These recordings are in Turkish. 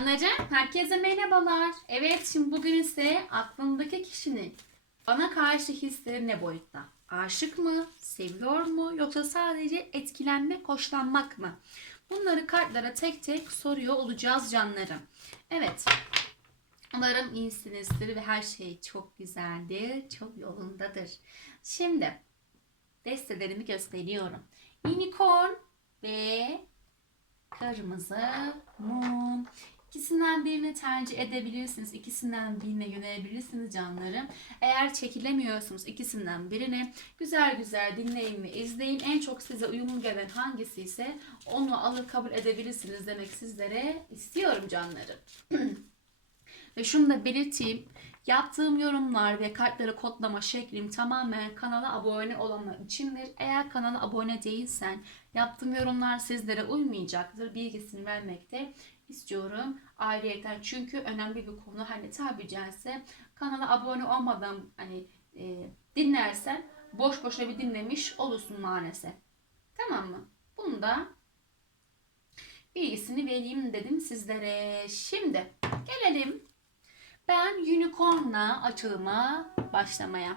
Anacığım, herkese merhabalar. Evet, şimdi bugün ise aklımdaki kişinin bana karşı hisleri ne boyutta? Aşık mı? Seviyor mu? Yoksa sadece etkilenmek, hoşlanmak mı? Bunları kartlara tek tek soruyor olacağız canlarım. Evet. Umarım iyisinizdir ve her şey çok güzeldir, çok yolundadır. Şimdi destelerimi gösteriyorum. Unicorn ve kırmızı mum. İkisinden birini tercih edebilirsiniz. İkisinden birine yönelebilirsiniz canlarım. Eğer çekilemiyorsunuz ikisinden birine güzel güzel dinleyin ve izleyin. En çok size uyumlu gelen hangisi ise onu alır kabul edebilirsiniz demek sizlere istiyorum canlarım. ve şunu da belirteyim. Yaptığım yorumlar ve kartları kodlama şeklim tamamen kanala abone olanlar içindir. Eğer kanala abone değilsen yaptığım yorumlar sizlere uymayacaktır. Bilgisini vermekte istiyorum. Ayrıyeten çünkü önemli bir konu hani tabiri caizse kanala abone olmadan hani e, dinlersen boş boşuna bir dinlemiş olursun maalesef. Tamam mı? Bunu da bilgisini vereyim dedim sizlere. Şimdi gelelim ben unicornla açılıma başlamaya.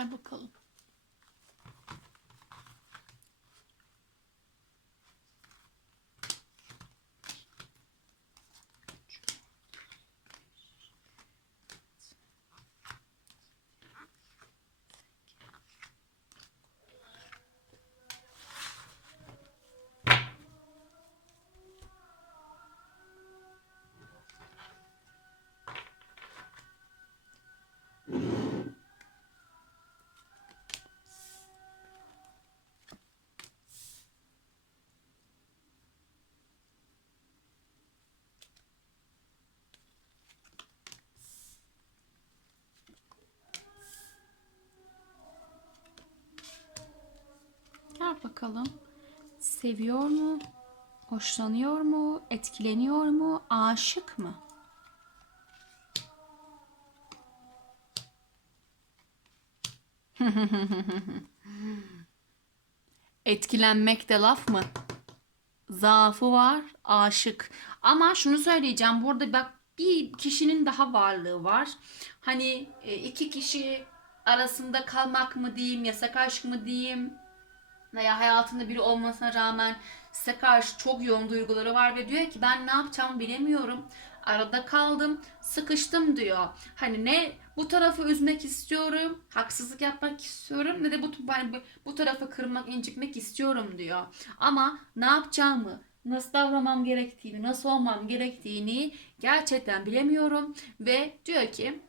Gel bakalım. Gel bakalım. Seviyor mu? Hoşlanıyor mu? Etkileniyor mu? Aşık mı? Etkilenmek de laf mı? Zaafı var, aşık. Ama şunu söyleyeceğim. Burada bak bir kişinin daha varlığı var. Hani e, iki kişi arasında kalmak mı diyeyim, yasak aşk mı diyeyim veya hayatında biri olmasına rağmen size karşı çok yoğun duyguları var ve diyor ki ben ne yapacağımı bilemiyorum. Arada kaldım, sıkıştım diyor. Hani ne bu tarafı üzmek istiyorum, haksızlık yapmak istiyorum ne de bu, ben bu, bu tarafı kırmak, incitmek istiyorum diyor. Ama ne yapacağımı, nasıl davranmam gerektiğini, nasıl olmam gerektiğini gerçekten bilemiyorum ve diyor ki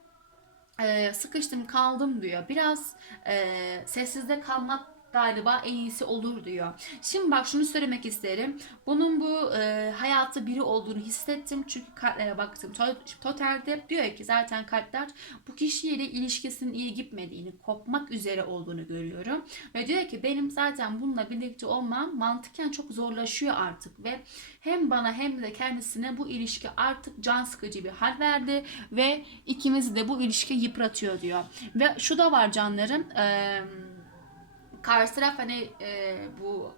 e, sıkıştım kaldım diyor. Biraz e, sessizde kalmak galiba en iyisi olur diyor. Şimdi bak şunu söylemek isterim. Bunun bu e, hayatı biri olduğunu hissettim. Çünkü kartlara baktım. To- Totalde diyor ki zaten kartlar bu kişiyle ilişkisinin iyi gitmediğini, kopmak üzere olduğunu görüyorum. Ve diyor ki benim zaten bununla birlikte olmam mantıken çok zorlaşıyor artık ve hem bana hem de kendisine bu ilişki artık can sıkıcı bir hal verdi ve ikimizi de bu ilişki yıpratıyor diyor. Ve şu da var canlarım. Eee karşı taraf hani e, bu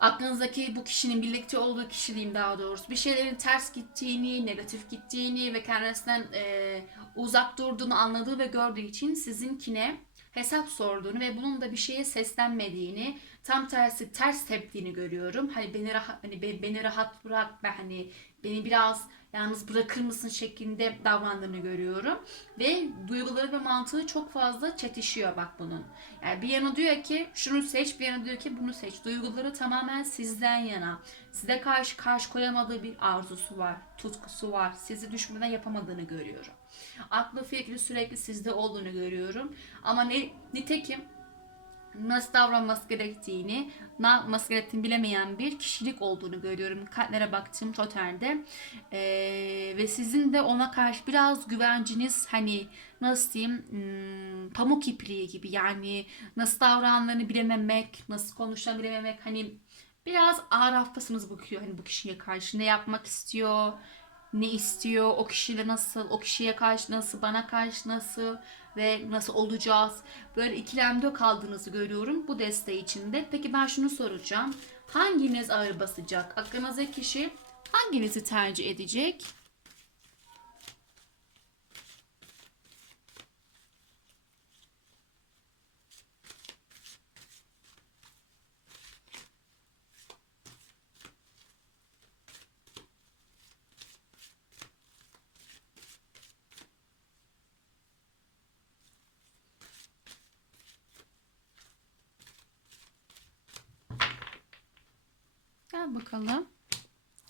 aklınızdaki bu kişinin birlikte olduğu kişiliğin daha doğrusu bir şeylerin ters gittiğini, negatif gittiğini ve kendisinden e, uzak durduğunu anladığı ve gördüğü için sizinkine hesap sorduğunu ve bunun da bir şeye seslenmediğini, tam tersi ters teptiğini görüyorum. Hani beni rahat hani be- beni rahat bırak ben hani beni biraz yalnız bırakır mısın şeklinde davrandığını görüyorum. Ve duyguları ve mantığı çok fazla çetişiyor bak bunun. Yani bir yana diyor ki şunu seç, bir yana diyor ki bunu seç. Duyguları tamamen sizden yana. Size karşı karşı koyamadığı bir arzusu var, tutkusu var. Sizi düşmeden yapamadığını görüyorum. Aklı fikri sürekli sizde olduğunu görüyorum. Ama ne, nitekim nasıl davranması gerektiğini, ne yapması gerektiğini bilemeyen bir kişilik olduğunu görüyorum. Kartlara baktığım toterde. Ee, ve sizin de ona karşı biraz güvenciniz hani nasıl diyeyim hmm, pamuk ipliği gibi yani nasıl davrandığını bilememek, nasıl konuşacağını bilememek hani biraz ağır haftasınız bakıyor hani bu kişiye karşı ne yapmak istiyor, ne istiyor, o kişiyle nasıl, o kişiye karşı nasıl, bana karşı nasıl ve nasıl olacağız. Böyle ikilemde kaldığınızı görüyorum bu desteği içinde. Peki ben şunu soracağım. Hanginiz ağır basacak? Aklınızdaki kişi hanginizi tercih edecek? Bakalım.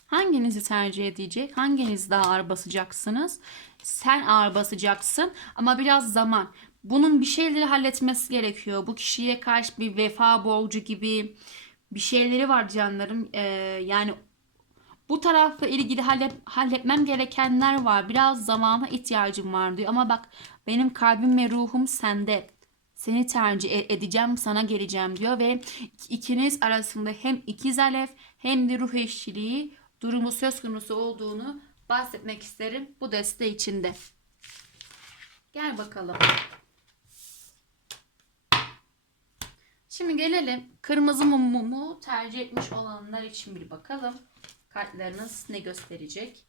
Hanginizi tercih edecek? Hanginiz daha ağır basacaksınız? Sen ağır basacaksın ama biraz zaman. Bunun bir şeyleri halletmesi gerekiyor. Bu kişiye karşı bir vefa borcu gibi bir şeyleri var canlarım. Ee, yani bu tarafla ilgili hallet, halletmem gerekenler var. Biraz zamana ihtiyacım var diyor. Ama bak benim kalbim ve ruhum sende. Seni tercih e- edeceğim, sana geleceğim diyor ve ikiniz arasında hem ikiz alev hem de ruh eşliliği durumu söz konusu olduğunu bahsetmek isterim bu deste içinde. Gel bakalım. Şimdi gelelim kırmızı mumu tercih etmiş olanlar için bir bakalım. Kartlarınız ne gösterecek?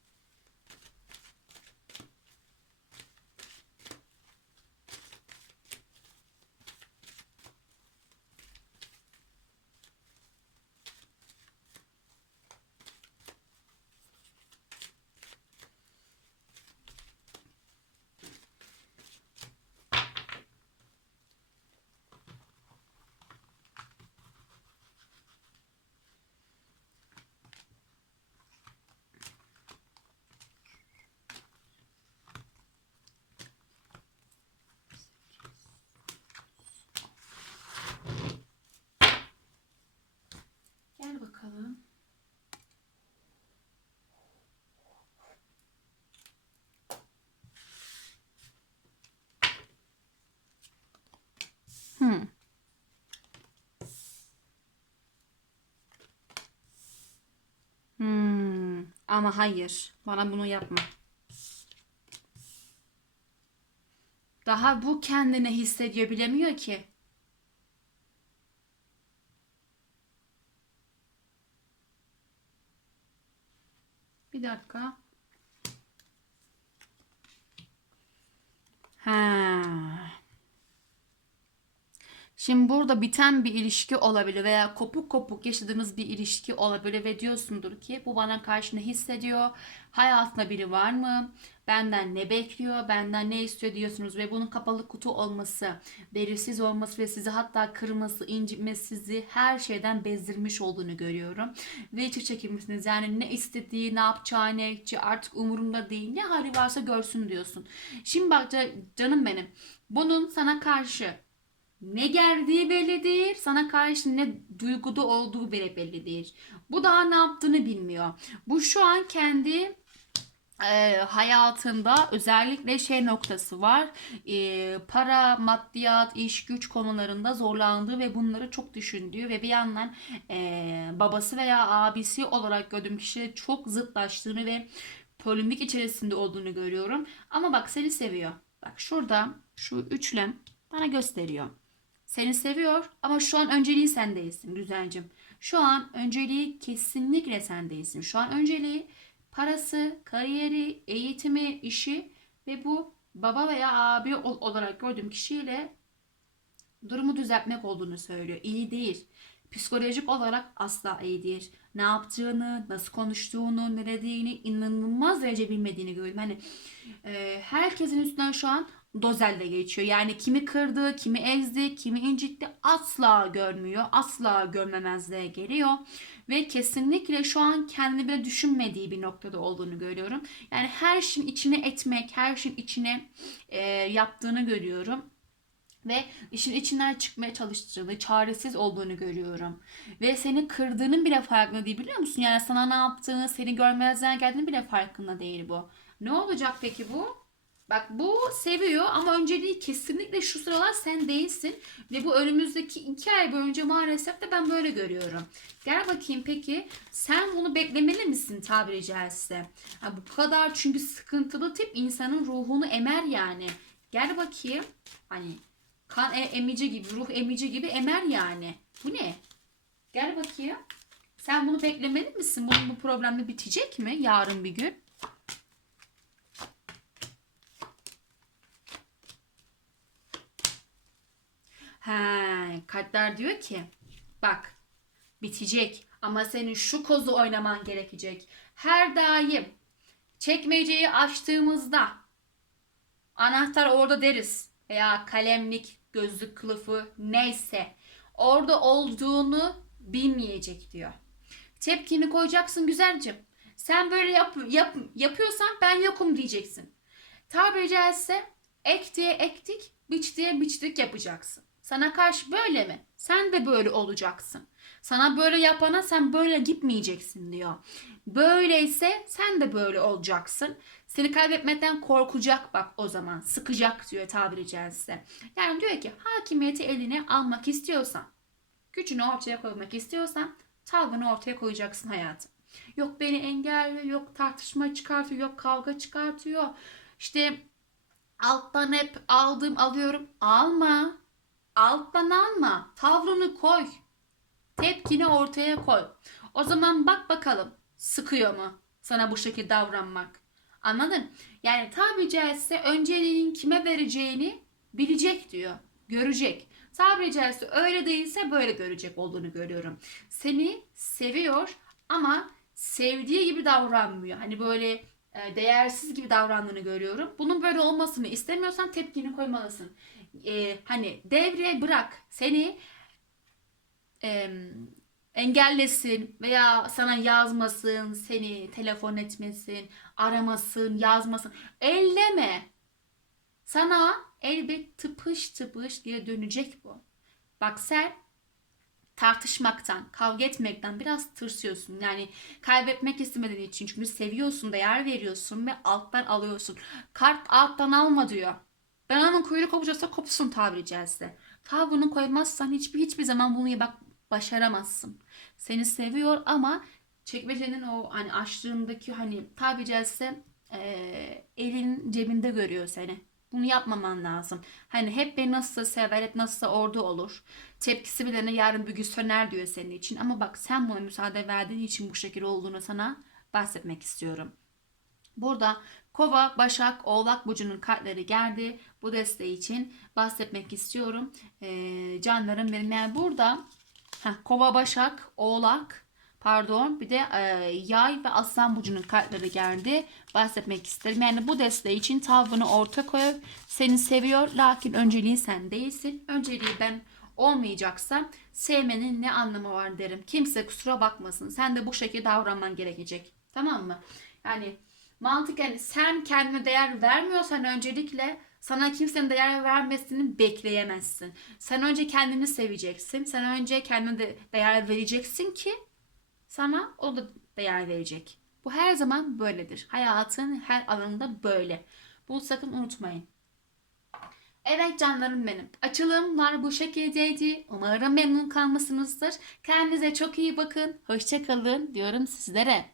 Gel bakalım. Hmm. Hmm. Ama hayır. Bana bunu yapma. Daha bu kendine hissediyor bilemiyor ki. Bir dakika. Şimdi burada biten bir ilişki olabilir veya kopuk kopuk yaşadığınız bir ilişki olabilir ve diyorsundur ki bu bana karşı ne hissediyor? Hayatında biri var mı? Benden ne bekliyor? Benden ne istiyor diyorsunuz ve bunun kapalı kutu olması, belirsiz olması ve sizi hatta kırması, incitmesi sizi her şeyden bezdirmiş olduğunu görüyorum. Ve içi çekilmişsiniz. Yani ne istediği, ne yapacağı, ne edeceği artık umurumda değil. Ne hali varsa görsün diyorsun. Şimdi bak ca- canım benim. Bunun sana karşı ne geldiği belli değil. Sana karşı ne duyguda olduğu bile belli değil. Bu daha ne yaptığını bilmiyor. Bu şu an kendi e, hayatında özellikle şey noktası var. E, para, maddiyat, iş, güç konularında zorlandığı ve bunları çok düşündüğü ve bir yandan e, babası veya abisi olarak gördüğüm kişiyle çok zıtlaştığını ve polemik içerisinde olduğunu görüyorum. Ama bak seni seviyor. Bak şurada şu üçlem bana gösteriyor. Seni seviyor ama şu an önceliği sen değilsin güzelcim. Şu an önceliği kesinlikle sen değilsin. Şu an önceliği parası, kariyeri, eğitimi, işi ve bu baba veya abi ol- olarak gördüğüm kişiyle durumu düzeltmek olduğunu söylüyor. İyi değil. Psikolojik olarak asla iyi değil. Ne yaptığını, nasıl konuştuğunu, ne dediğini inanılmaz derece bilmediğini görüyorum. Hani e, herkesin üstünden şu an dozelle geçiyor. Yani kimi kırdı, kimi ezdi, kimi incitti asla görmüyor. Asla görmemezliğe geliyor. Ve kesinlikle şu an kendini bile düşünmediği bir noktada olduğunu görüyorum. Yani her şeyin içine etmek, her şeyin içine e, yaptığını görüyorum. Ve işin içinden çıkmaya çalıştığını, çaresiz olduğunu görüyorum. Ve seni kırdığının bile farkında değil biliyor musun? Yani sana ne yaptığını, seni görmezden geldiğini bile farkında değil bu. Ne olacak peki bu? Bak bu seviyor ama önceliği kesinlikle şu sıralar sen değilsin. Ve bu önümüzdeki iki ay boyunca maalesef de ben böyle görüyorum. Gel bakayım peki sen bunu beklemeli misin tabiri caizse? Ha, bu kadar çünkü sıkıntılı tip insanın ruhunu emer yani. Gel bakayım. Hani kan e- emici gibi, ruh emici gibi emer yani. Bu ne? Gel bakayım. Sen bunu beklemeli misin? Bunun bu problemde bitecek mi yarın bir gün? He, kartlar diyor ki bak bitecek ama senin şu kozu oynaman gerekecek. Her daim çekmeceyi açtığımızda anahtar orada deriz veya kalemlik, gözlük kılıfı neyse orada olduğunu bilmeyecek diyor. Tepkini koyacaksın güzelcim. Sen böyle yap, yap, yapıyorsan ben yokum diyeceksin. Tabiri caizse ek diye ektik, biç diye biçtik yapacaksın. Sana karşı böyle mi? Sen de böyle olacaksın. Sana böyle yapana sen böyle gitmeyeceksin diyor. Böyleyse sen de böyle olacaksın. Seni kaybetmekten korkacak bak o zaman. Sıkacak diyor tabiri caizse. Yani diyor ki hakimiyeti eline almak istiyorsan, gücünü ortaya koymak istiyorsan tavrını ortaya koyacaksın hayatım. Yok beni engelliyor, yok tartışma çıkartıyor, yok kavga çıkartıyor. İşte alttan hep aldım alıyorum. Alma. Alttan alma. Tavrını koy. Tepkini ortaya koy. O zaman bak bakalım sıkıyor mu sana bu şekilde davranmak. Anladın? Yani tabiri caizse önceliğin kime vereceğini bilecek diyor. Görecek. Tabiri caizse öyle değilse böyle görecek olduğunu görüyorum. Seni seviyor ama sevdiği gibi davranmıyor. Hani böyle e, değersiz gibi davrandığını görüyorum. Bunun böyle olmasını istemiyorsan tepkini koymalısın. E, hani devreye bırak. Seni e, engellesin veya sana yazmasın, seni telefon etmesin, aramasın, yazmasın. Elleme. Sana elbet tıpış tıpış diye dönecek bu. Bak sen tartışmaktan, kavga etmekten biraz tırsıyorsun. Yani kaybetmek istemediğin için çünkü seviyorsun, değer veriyorsun ve alttan alıyorsun. Kart alttan alma diyor. Ben onun kuyruğu kopacaksa kopsun tabiri caizse. Tavrını koymazsan hiçbir hiçbir zaman bunu bak başaramazsın. Seni seviyor ama çekmecenin o hani açtığındaki hani tabiri caizse eee, elin cebinde görüyor seni. Bunu yapmaman lazım. Hani hep beni nasılsa sever, hep nasılsa orada olur. Tepkisi bilene yarın bir gün söner diyor senin için. Ama bak sen buna müsaade verdiğin için bu şekilde olduğunu sana bahsetmek istiyorum. Burada Kova, Başak, Oğlak Burcu'nun kartları geldi. Bu desteği için bahsetmek istiyorum. Ee, canlarım benim yani burada heh, Kova, Başak, Oğlak pardon bir de e, Yay ve Aslan Burcu'nun kartları geldi. Bahsetmek isterim. Yani bu desteği için tavrını orta koy. Seni seviyor lakin önceliği sen değilsin. Önceliği ben olmayacaksa sevmenin ne anlamı var derim. Kimse kusura bakmasın. Sen de bu şekilde davranman gerekecek. Tamam mı? Yani mantıken sen kendine değer vermiyorsan öncelikle sana kimsenin değer vermesini bekleyemezsin. Sen önce kendini seveceksin. Sen önce kendine de değer vereceksin ki sana o da değer verecek. Bu her zaman böyledir. Hayatın her alanında böyle. Bunu sakın unutmayın. Evet canlarım benim. Açılımlar bu şekildeydi. Umarım memnun kalmışsınızdır. Kendinize çok iyi bakın. Hoşçakalın diyorum sizlere.